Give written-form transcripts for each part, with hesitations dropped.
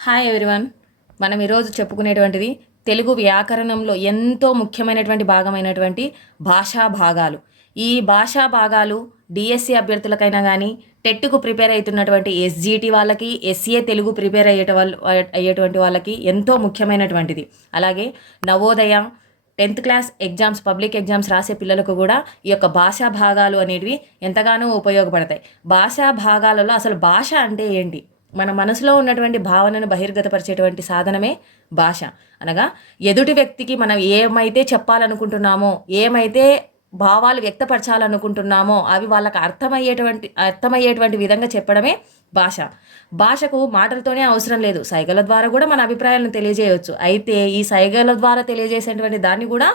Hi everyone. మనం ఈరోజు చెప్పుకునేటువంటిది తెలుగు వ్యాకరణంలో ఎంతో ముఖ్యమైనటువంటి భాగమైనటువంటి భాషా భాగాలు. ఈ భాషా భాగాలు డిఎస్సి అభ్యర్థులకైనా కానీ, టెట్కు ప్రిపేర్ అవుతున్నటువంటి ఎస్జిటి వాళ్ళకి, ఎస్ఏ తెలుగు ప్రిపేర్ అయ్యేటువంటి వాళ్ళకి ఎంతో ముఖ్యమైనటువంటిది. అలాగే Navodaya, 10th class exams, public exams రాసే పిల్లలకు కూడా ఈ యొక్క భాషా భాగాలు అనేటివి ఎంతగానో ఉపయోగపడతాయి. భాషా భాగాలలో అసలు భాష అంటే ఏంటి, మన మనసులో ఉన్నటువంటి భావనను బహిర్గతపరిచేటువంటి సాధనమే భాష. అనగా ఎదుటి వ్యక్తికి మనం ఏమైతే చెప్పాలనుకుంటున్నామో, ఏమైతే భావాలు వ్యక్తపరచాలనుకుంటున్నామో అవి వాళ్ళకి అర్థమయ్యేటువంటి విధంగా చెప్పడమే భాష. భాషకు మాటలతోనే అవసరం లేదు, సైగల ద్వారా కూడా మన అభిప్రాయాలను తెలియజేయవచ్చు. అయితే ఈ సైగల ద్వారా తెలియజేసేటువంటి దాన్ని కూడా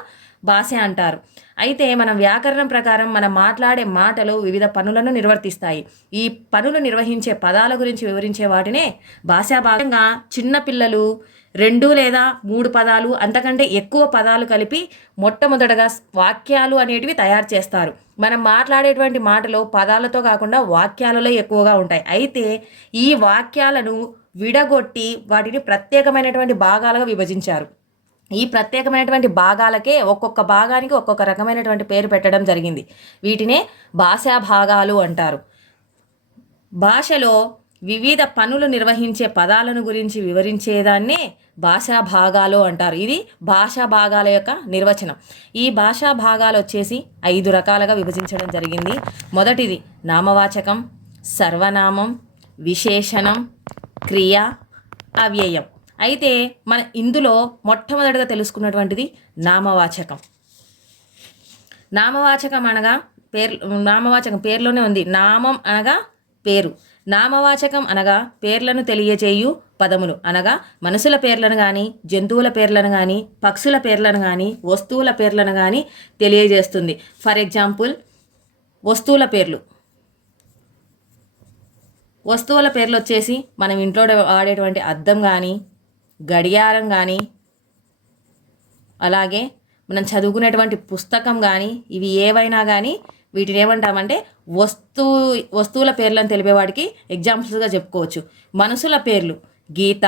భాష అంటారు. అయితే మనం వ్యాకరణం ప్రకారం మనం మాట్లాడే మాటలు వివిధ పనులను నిర్వర్తిస్తాయి. ఈ పనులు నిర్వహించే పదాల గురించి వివరించే వాటినే భాషా భాగంగా చిన్నపిల్లలు 2 లేదా 3 పదాలు అంతకంటే ఎక్కువ పదాలు కలిపి మొట్టమొదటగా వాక్యాలు అనేటివి తయారు చేస్తారు. మనం మాట్లాడేటువంటి మాటలు పదాలతో కాకుండా వాక్యాలలో ఎక్కువగా ఉంటాయి. అయితే ఈ వాక్యాలను విడగొట్టి వాటిని ప్రత్యేకమైనటువంటి భాగాలుగా విభజించారు. ఈ ప్రత్యేకమైనటువంటి భాగాలకే ఒక్కొక్క భాగానికి ఒక్కొక్క రకమైనటువంటి పేరు పెట్టడం జరిగింది. వీటినే భాషా భాగాలు అంటారు. భాషలో వివిధ పనులు నిర్వహించే పదాలను గురించి వివరించేదాన్నే భాషా భాగాలు అంటారు. ఇది భాషా భాగాల యొక్క నిర్వచనం. ఈ భాషా భాగాలు వచ్చేసి 5 రకాలుగా విభజించడం జరిగింది. మొదటిది నామవాచకం, సర్వనామం, విశేషణం, క్రియ, అవ్యయం. అయితే మన ఇందులో మొట్టమొదటిగా తెలుసుకున్నటువంటిది నామవాచకం. నామవాచకం అనగా నామవాచకం పేర్లోనే ఉంది. నామం అనగా పేరు, నామవాచకం అనగా పేర్లను తెలియజేయు పదములు. అనగా మనుషుల పేర్లను కానీ, జంతువుల పేర్లను కానీ, పక్షుల పేర్లను కానీ, వస్తువుల పేర్లను కానీ తెలియజేస్తుంది. ఫర్ ఎగ్జాంపుల్, వస్తువుల పేర్లు. వస్తువుల పేర్లు వచ్చేసి మనం ఇంట్లో వాడేటువంటి అద్దం కానీ, గడియారం కానీ, అలాగే మనం చదువుకునేటువంటి పుస్తకం కానీ, ఇవి ఏవైనా కానీ వీటిని ఏమంటామంటే వస్తువుల పేర్లను తెలిపేవాడికి ఎగ్జాంపుల్స్గా చెప్పుకోవచ్చు. మనుషుల పేర్లు గీత,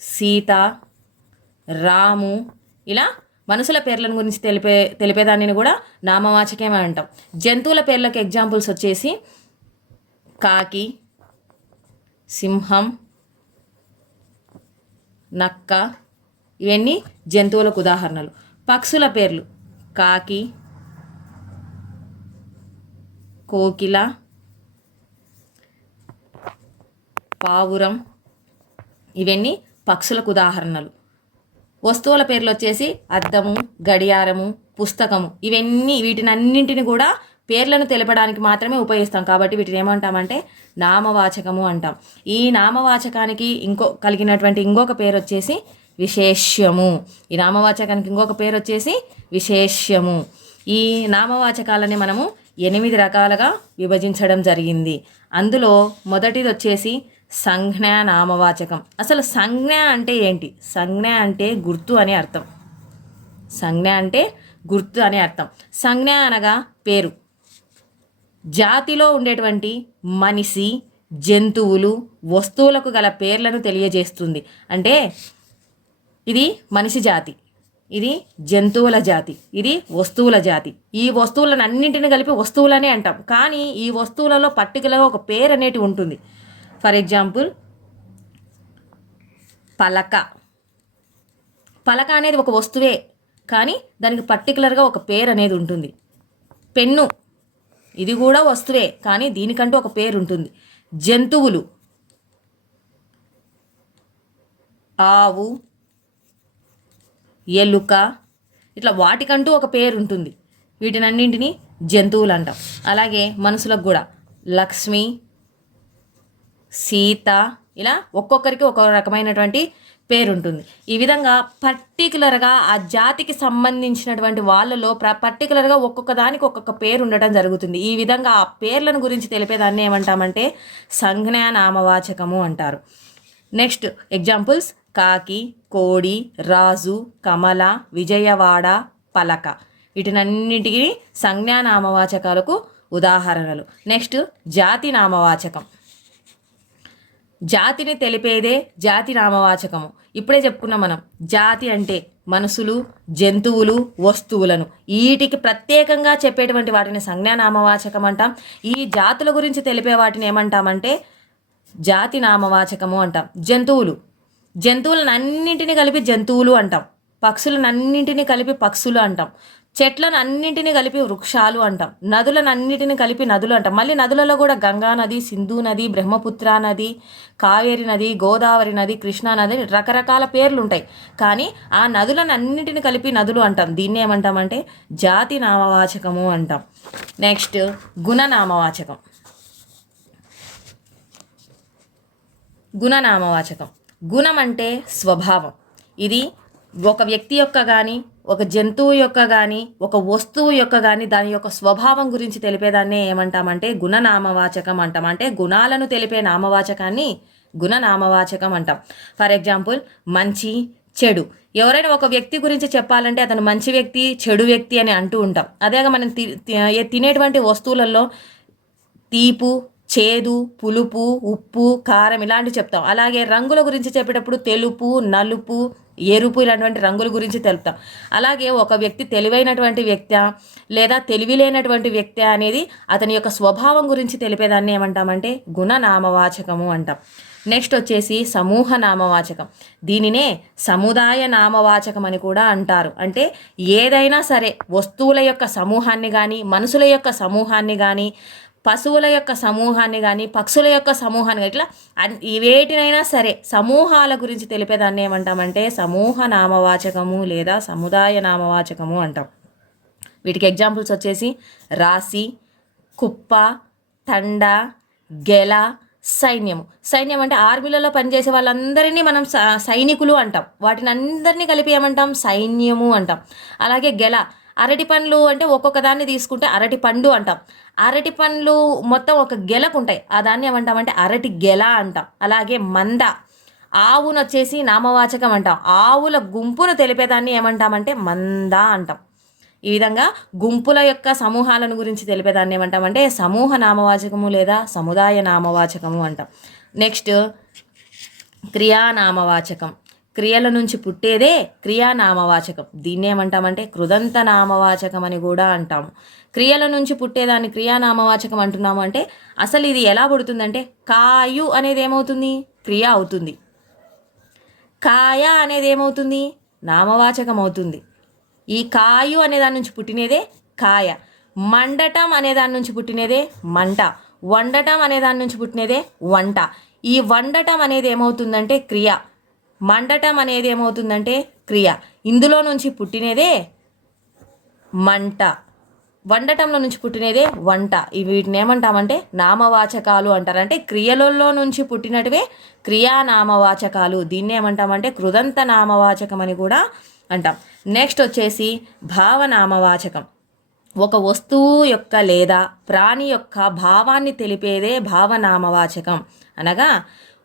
సీత, రాము, ఇలా మనుషుల పేర్లను గురించి తెలిపేదాన్ని కూడా నామవాచకమే అంటాం. జంతువుల పేర్లకు ఎగ్జాంపుల్స్ వచ్చేసి కాకి, సింహం, నక్క, ఇవన్నీ జంతువులకు ఉదాహరణలు. పక్షుల పేర్లు కాకి, కోకిల, పావురం, ఇవన్నీ పక్షులకు ఉదాహరణలు. వస్తువుల పేర్లు వచ్చేసి అద్దము, గడియారము, పుస్తకము, వీటినన్నింటిని కూడా పేర్లను తెలపడానికి మాత్రమే ఉపయోగిస్తాం. కాబట్టి వీటిని ఏమంటామంటే నామవాచకము అంటాం. ఈ నామవాచకానికి కలిగినటువంటి ఇంకొక పేరు వచ్చేసి విశేష్యము. ఈ నామవాచకానికి ఇంకొక పేరు వచ్చేసి విశేష్యము. ఈ నామవాచకాలని మనము 8 రకాలుగా విభజించడం జరిగింది. అందులో మొదటిది వచ్చేసి సంజ్ఞా నామవాచకం. అసలు సంజ్ఞ అంటే ఏంటి? సంజ్ఞ అంటే గుర్తు అని అర్థం. సంజ్ఞ అంటే గుర్తు అని అర్థం. సంజ్ఞ అనగా పేరు. జాతిలో ఉండేటువంటి మనిషి, జంతువులు, వస్తువులకు గల పేర్లను తెలియజేస్తుంది. అంటే ఇది మనిషి జాతి, ఇది జంతువుల జాతి, ఇది వస్తువుల జాతి. ఈ వస్తువులను అన్నింటిని కలిపి వస్తువులనే అంటాం. కానీ ఈ వస్తువులలో పర్టికులర్గా ఒక పేరు అనేటి ఉంటుంది. ఫర్ ఎగ్జాంపుల్, పలక. పలక అనేది ఒక వస్తువే, కానీ దానికి పర్టికులర్గా ఒక పేరు అనేది ఉంటుంది. పెన్ను, ఇది కూడా వస్తువే, కానీ దీనికంటూ ఒక పేరు ఉంటుంది. జంతువులు, ఆవు, ఎలుక, ఇట్లా వాటికంటూ ఒక పేరు ఉంటుంది. వీటినన్నింటినీ జంతువులు అంటాం. అలాగే మనుషులకు కూడా లక్ష్మి, సీత, ఇలా ఒక్కొక్కరికి ఒక్కొక్క రకమైనటువంటి పేరు ఉంటుంది. ఈ విధంగా పర్టికులర్గా ఆ జాతికి సంబంధించినటువంటి వాళ్ళలో పర్టికులర్గా ఒక్కొక్క దానికి ఒక్కొక్క పేరు ఉండటం జరుగుతుంది. ఈ విధంగా ఆ పేర్లను గురించి తెలిపేదాన్ని ఏమంటామంటే సంజ్ఞా నామవాచకము అంటారు. నెక్స్ట్ ఎగ్జాంపుల్స్ కాకి, కోడి, రాజు, కమల, విజయవాడ, పలక, వీటినన్నింటికి సంజ్ఞా నామవాచకాలకు ఉదాహరణలు. నెక్స్ట్ జాతి నామవాచకం. జాతిని తెలిపేదే జాతి నామవాచకము. ఇప్పుడే చెప్పుకున్నాం మనం. జాతి అంటే మనుషులు, జంతువులు, వస్తువులను వీటికి ప్రత్యేకంగా చెప్పేటువంటి వాటిని సంజ్ఞానామవాచకం అంటాం. ఈ జాతుల గురించి తెలిపే వాటిని ఏమంటామంటే జాతి నామవాచకము అంటాం. జంతువులను అన్నింటినీ కలిపి జంతువులు అంటాం. పక్షులను అన్నింటినీ కలిపి పక్షులు అంటాం. చెట్లను అన్నింటినీ కలిపి వృక్షాలు అంటాం. నదులను అన్నింటినీ కలిపి నదులు అంటాం. మళ్ళీ నదులలో కూడా గంగా నది, సింధు నది, బ్రహ్మపుత్ర నది, కావేరి నది, గోదావరి నది, కృష్ణా నది, రకరకాల పేర్లు ఉంటాయి. కానీ ఆ నదులను అన్నింటినీ కలిపి నదులు అంటాం. దీన్ని ఏమంటామంటే జాతి నామవాచకము అంటాం. నెక్స్ట్ గుణనామవాచకం. గుణనామవాచకం. గుణం అంటే స్వభావం. ఇది ఒక వ్యక్తి యొక్క కానీ, ఒక జంతువు యొక్క కానీ, ఒక వస్తువు యొక్క కానీ దాని యొక్క స్వభావం గురించి తెలిపేదాన్నే ఏమంటామంటే గుణనామవాచకం అంటాం. అంటే గుణాలను తెలిపే నామవాచకాన్ని గుణనామవాచకం అంటాం. ఫర్ ఎగ్జాంపుల్ మంచి, చెడు. ఎవరైనా ఒక వ్యక్తి గురించి చెప్పాలంటే అతను మంచి వ్యక్తి, చెడు వ్యక్తి అని అంటూ ఉంటాం. అదేగా మనం తినేటువంటి వస్తువులలో తీపు, చేదు, పులుపు, ఉప్పు, కారం ఇలాంటివి చెప్తాం. అలాగే రంగుల గురించి చెప్పేటప్పుడు తెలుపు, నలుపు, ఎరుపు ఇలాంటి రంగుల గురించి తెలుపుతాం. అలాగే ఒక వ్యక్తి తెలివైనటువంటి వ్యక్తి లేదా తెలివి లేనటువంటి వ్యక్తి అనేది అతని యొక్క స్వభావం గురించి తెలిపేదాన్ని ఏమంటామంటే గుణనామవాచకము అంటాం. నెక్స్ట్ వచ్చేసి సమూహ నామవాచకం. దీనినే సముదాయ నామవాచకం అని కూడా అంటారు. అంటే ఏదైనా సరే వస్తువుల యొక్క సమూహాన్ని కానీ, మనుషుల యొక్క సమూహాన్ని కానీ, పశువుల యొక్క సమూహాన్ని కానీ, పక్షుల యొక్క సమూహాన్ని కానీ, ఇట్లా వేటినైనా సరే సమూహాల గురించి తెలిపేదాన్ని ఏమంటామంటే సమూహ నామవాచకము లేదా సముదాయ నామవాచకము అంటాం. వీటికి ఎగ్జాంపుల్స్ వచ్చేసి రాశి, కుప్ప, తండ, గెల, సైన్యము. సైన్యం అంటే ఆర్మీలలో పనిచేసే వాళ్ళందరినీ మనం సైనికులు అంటాం. వాటిని అందరినీ కలిపి ఏమంటాం సైన్యము అంటాం. అలాగే గెల, అరటి పండ్లు అంటే ఒక్కొక్క దాన్ని తీసుకుంటే అరటి పండు అంటాం. అరటి పండ్లు మొత్తం ఒక గెలకు ఉంటాయి, ఆ దాన్ని ఏమంటామంటే అరటి గెల అంటాం. అలాగే మంద, ఆవును వచ్చేసి నామవాచకం అంటాం. ఆవుల గుంపును తెలిపేదాన్ని ఏమంటామంటే మంద అంటాం. ఈ విధంగా గుంపుల యొక్క సమూహాలను గురించి తెలిపేదాన్ని ఏమంటామంటే సమూహ నామవాచకము లేదా సముదాయ నామవాచకము అంటాం. నెక్స్ట్ క్రియానామవాచకం. క్రియల నుంచి పుట్టేదే క్రియానామవాచకం. దీన్ని ఏమంటామంటే కృదంత నామవాచకం అని కూడా అంటాము. క్రియల నుంచి పుట్టేదాన్ని క్రియానామవాచకం అంటున్నాము. అంటే అసలు ఇది ఎలా పుడుతుందంటే కాయు అనేది ఏమవుతుంది క్రియ అవుతుంది, కాయ అనేది ఏమవుతుంది నామవాచకం అవుతుంది. ఈ కాయు అనే దాని నుంచి పుట్టినదే కాయ. మండటం అనే దాని నుంచి పుట్టినదే మంట. వండటం అనే దాని నుంచి పుట్టినదే వంట. ఈ వండటం అనేది ఏమవుతుందంటే క్రియ, మండటం అనేది ఏమవుతుందంటే క్రియ. ఇందులో నుంచి పుట్టినదే మంట, వండటంలో నుంచి పుట్టినదే వంట. వీటిని ఏమంటామంటే నామవాచకాలు అంటారు. అంటే క్రియలలో నుంచి పుట్టినటువే క్రియానామవాచకాలు. దీన్ని ఏమంటామంటే కృదంత నామవాచకం అని కూడా అంటాం. నెక్స్ట్ వచ్చేసి భావనామవాచకం. ఒక వస్తువు యొక్క లేదా ప్రాణి యొక్క భావాన్ని తెలిపేదే భావనామవాచకం. అనగా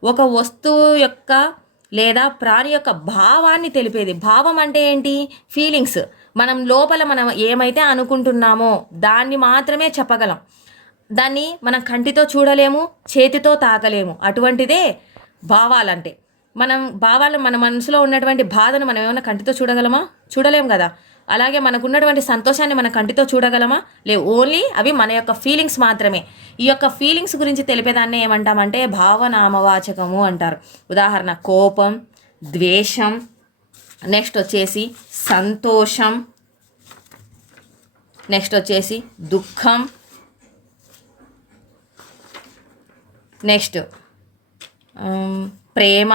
ఒక వస్తువు యొక్క లేదా ప్రాణి యొక్క భావాన్ని తెలిపేది. భావం అంటే ఏంటి ఫీలింగ్స్. మనం లోపల మనం ఏమైతే అనుకుంటున్నామో దాన్ని మాత్రమే చెప్పగలం. దాన్ని మనం కంటితో చూడలేము, చేతితో తాకలేము. అటువంటిదే భావాలంటే. భావాలు మన మనసులో ఉన్నటువంటి బాధను మనం ఏమైనా కంటితో చూడగలమా? చూడలేము కదా. అలాగే మనకున్నటువంటి సంతోషాన్ని మన కంటితో చూడగలమా? లేవు. ఓన్లీ అవి మన యొక్క ఫీలింగ్స్ మాత్రమే. ఈ యొక్క ఫీలింగ్స్ గురించి తెలిపేదాన్ని ఏమంటామంటే భావనామవాచకము అంటారు. ఉదాహరణ కోపం, ద్వేషం, నెక్స్ట్ వచ్చేసి సంతోషం, నెక్స్ట్ వచ్చేసి దుఃఖం, నెక్స్ట్ ప్రేమ.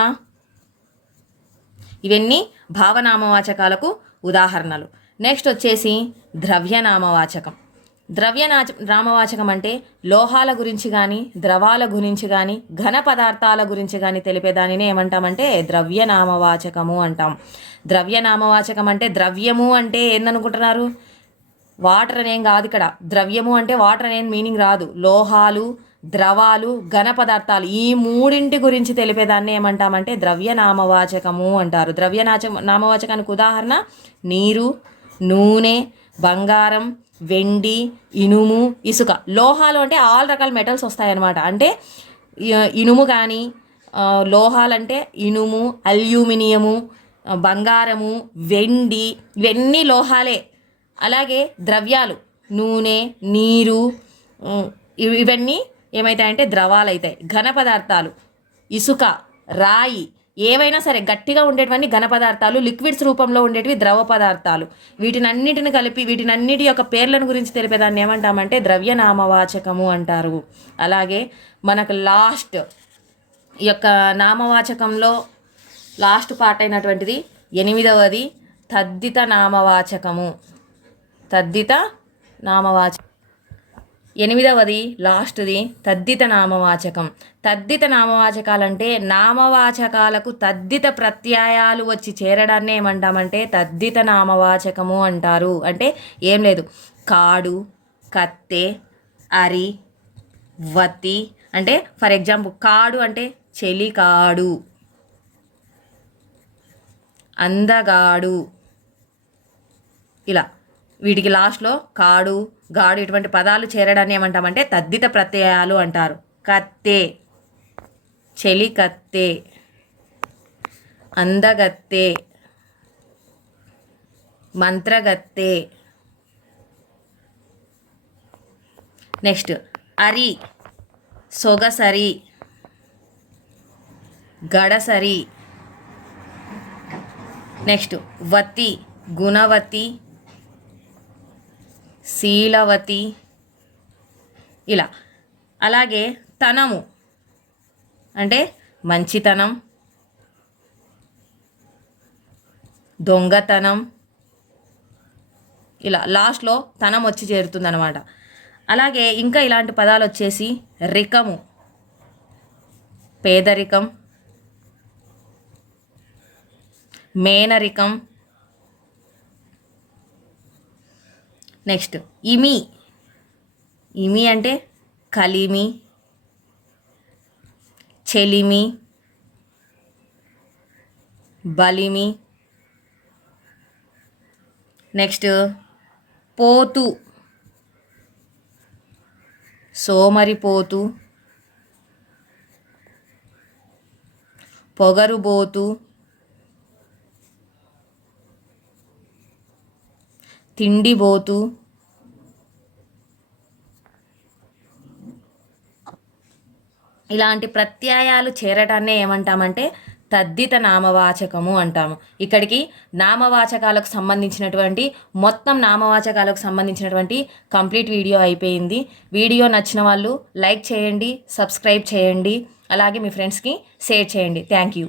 ఇవన్నీ భావనామవాచకాలకు ఉదాహరణలు. నెక్స్ట్ వచ్చేసి ద్రవ్యనామవాచకం. నామవాచకం అంటే లోహాల గురించి కానీ, ద్రవాల గురించి కానీ, ఘన పదార్థాల గురించి కానీ తెలిపేదానిని ఏమంటామంటే ద్రవ్యనామవాచకము అంటాం. ద్రవ్యనామవాచకం అంటే ద్రవ్యము అంటే ఏందనుకుంటున్నారు? వాటర్ అనేం కాదు ఇక్కడ. ద్రవ్యము అంటే వాటర్ అనే మీనింగ్ రాదు. లోహాలు, ద్రవాలు, ఘన పదార్థాలు ఈ మూడింటి గురించి తెలిపేదాన్ని ఏమంటామంటే ద్రవ్యనామవాచకము అంటారు. నామవాచకానికి ఉదాహరణ నీరు, నూనె, బంగారం, వెండి, ఇనుము, ఇసుక. లోహాలు అంటే ఆల్ రకాల మెటల్స్ వస్తాయన్నమాట. అంటే ఇనుము కానీ, లోహాలంటే ఇనుము, అల్యూమినియము, బంగారము, వెండి, ఇవన్నీ లోహాలే. అలాగే ద్రవ్యాలు నూనె, నీరు, ఇవన్నీ ఏమవుతాయంటే ద్రవాలు అవుతాయి. ఘన పదార్థాలు ఇసుక, రాయి, ఏవైనా సరే గట్టిగా ఉండేటివన్నీ ఘన పదార్థాలు, లిక్విడ్స్ రూపంలో ఉండేటివి ద్రవ పదార్థాలు. వీటినన్నిటిని కలిపి వీటినన్నిటి యొక్క పేర్లను గురించి తెలిపేదాన్ని ఏమంటామంటే ద్రవ్య నామవాచకము అంటారు. అలాగే మనకు లాస్ట్ ఈ యొక్క నామవాచకంలో లాస్ట్ పార్ట్ అయినటువంటిది 8వది తద్దిత నామవాచకము. తద్దిత నామవాచకం 8వది లాస్ట్ది తద్దిత నామవాచకం. తద్దిత నామవాచకాలంటే నామవాచకాలకు తద్దిత ప్రత్యయాలు వచ్చి చేరడాన్ని ఏమంటామంటే తద్దిత నామవాచకము అంటారు. అంటే ఏం లేదు, కాడు, కత్తె, అరి, వతి. అంటే ఫర్ ఎగ్జాంపుల్ కాడు అంటే చెలికాడు, అందగాడు, ఇలా వీటికి లాస్ట్లో కాడు, గాడు ఇటువంటి పదాలు చేరడాన్ని ఏమంటామంటే తద్దిత ప్రత్యయాలు అంటారు. కత్తె, చెలికత్తె, అందగత్తె, మంత్రగత్తె. నెక్స్ట్ అరి, సొగసరి, గడసరి. నెక్స్ట్ వతి, గుణవతి, శీలవతి, ఇలా. అలాగే తనము అంటే మంచితనం, దొంగతనం, ఇలా లాస్ట్లో తనం వచ్చి చేరుతుంది అనమాట. అలాగే ఇంకా ఇలాంటి పదాలు వచ్చేసి రికము, పేదరికం, మేనరికం. నెక్స్ట్ ఇమి, ఇమి అంటే కలిమి, చెలిమి, బలిమి. నెక్స్ట్ పోతు, సోమరిపోతు, పొగరుబోతు, తిండిబోతు. ఇలాంటి ప్రత్యయాలు చేరటాన్నే ఏమంటామంటే తద్దిత నామవాచకము అంటాము. ఇక్కడికి నామవాచకాలకు సంబంధించినటువంటి మొత్తం నామవాచకాలకు సంబంధించినటువంటి కంప్లీట్ వీడియో అయిపోయింది. వీడియో నచ్చిన వాళ్ళు లైక్ చేయండి, సబ్స్క్రైబ్ చేయండి, అలాగే మీ ఫ్రెండ్స్కి షేర్ చేయండి. Thank you.